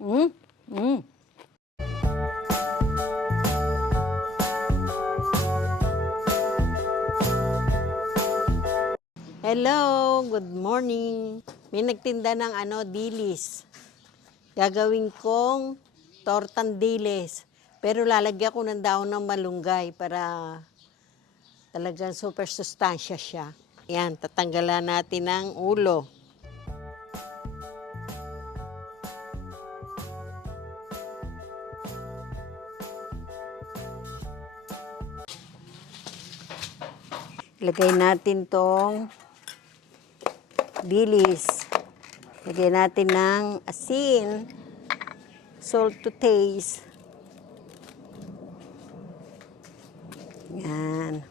Mm, mm. Hello, good morning. May nagtinda ng dilis. Gagawin kong tortang dilis. Pero lalagyan ko ng dahon ng malunggay para talagang super sustansya siya. Yan, tatanggalan natin ng ulo. Ilagay natin tong dilis. Lagyan natin ng asin, salt to taste. Yan.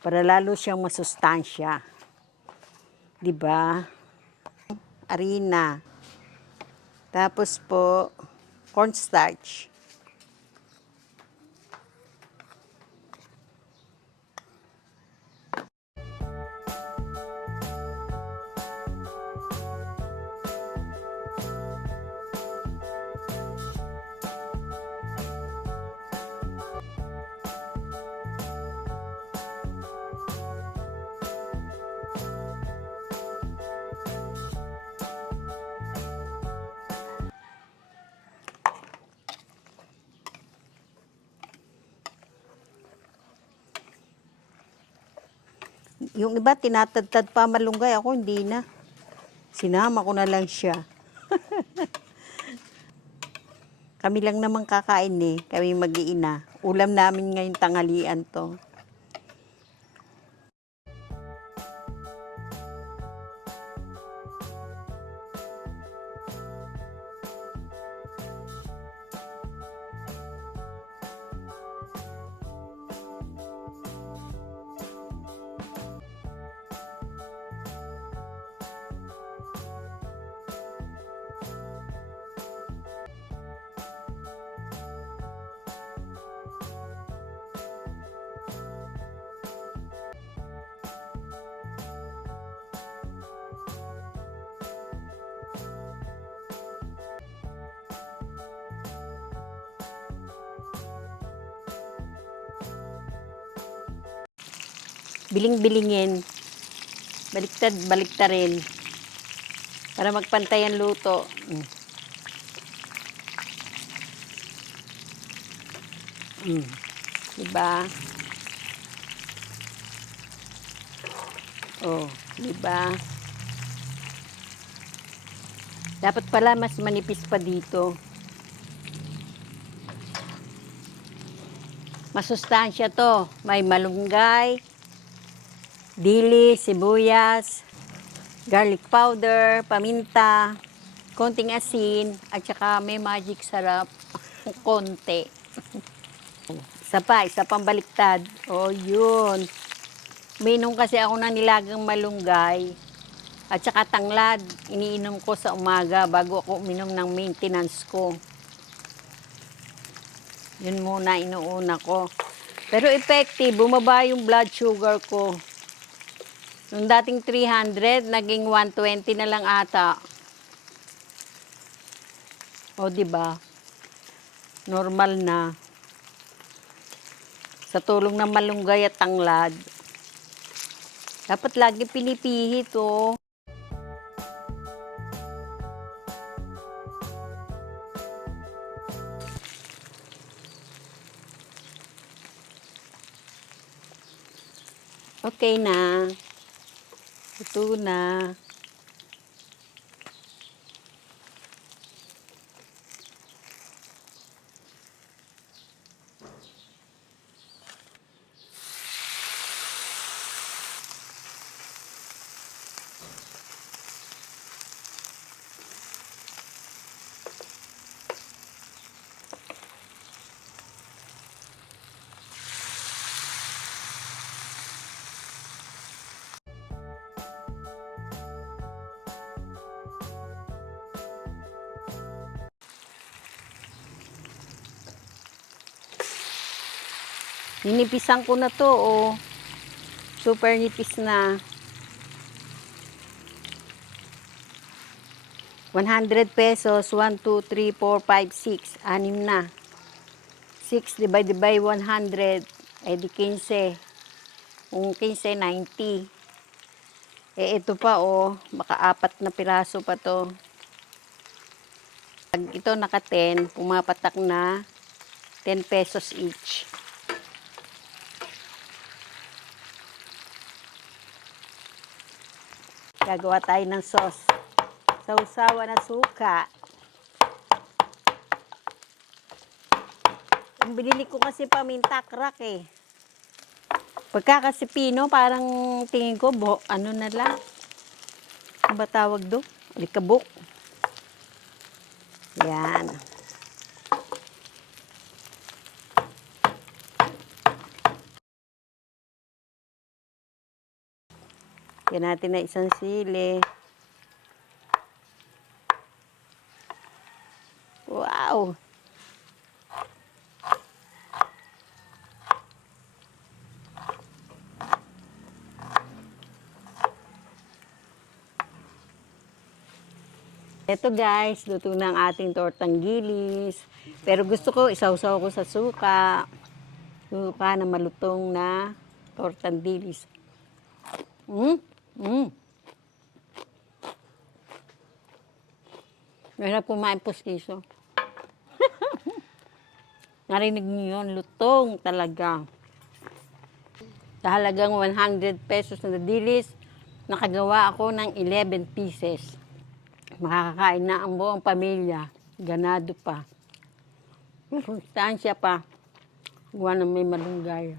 Para lalo siyang masustansya. 'Di ba? Harina. Tapos po, cornstarch. Yung iba, tinatadtad pa malunggay. Ako, hindi na. Sinama ko na lang siya. Kami lang naman kakain eh. Kami mag-iina. Ulam namin ngayong tanghalian to. Biling-bilingin. Baliktad rin. Para magpantay ang luto. Diba? Oh, diba? Dapat pala mas manipis pa dito. Masustansya to. May malunggay, dilis, sibuyas, garlic powder, paminta, konting asin, at saka may magic sarap, konti. Isa pang baliktad. O, yun. Minom kasi ako ng nilagang malunggay at saka tanglad. Iniinom ko sa umaga bago ako uminom ng maintenance ko. Yun muna inuuna ko. Pero effective, bumaba yung blood sugar ko. Nung dating 300, naging 120 na lang ata. O, diba? Normal na. Sa tulong ng malunggay at tanglad. Dapat lagi pinipihit, oh. Okay na. Ito na. Ninipisan ko na to, oh. Super nipis na. 100 pesos, 1, 2, 3, 4, 5, 6. 6 na. 6 divided by 100, eh di 15. Kung 15, 90. Eh ito pa, oh, baka 4 na piraso pa to. Pag ito naka 10, pumapatak na 10 pesos each. Gagawa tayo ng sauce. Sausawan na suka. Ang binili ko kasi paminta, crack eh. Pagka kasi pino, parang tingin ko, ano na lang. Ano ba tawag do? Likabok. Yan. Yan natin na isang sili. Wow! Ito guys, luto na ang ating tortang gilis. Pero gusto ko, isawsaw ko sa suka. Suka na malutong na tortang dilis. Mahirap kumain pustiso. Narinig niyo yun, lutong talaga. Sa halagang 100 pesos na dilis, nakagawa ako ng 11 pieces. Makakakain na ang buong pamilya. Ganado pa. Sustansya pa. Gawa na may malunggay.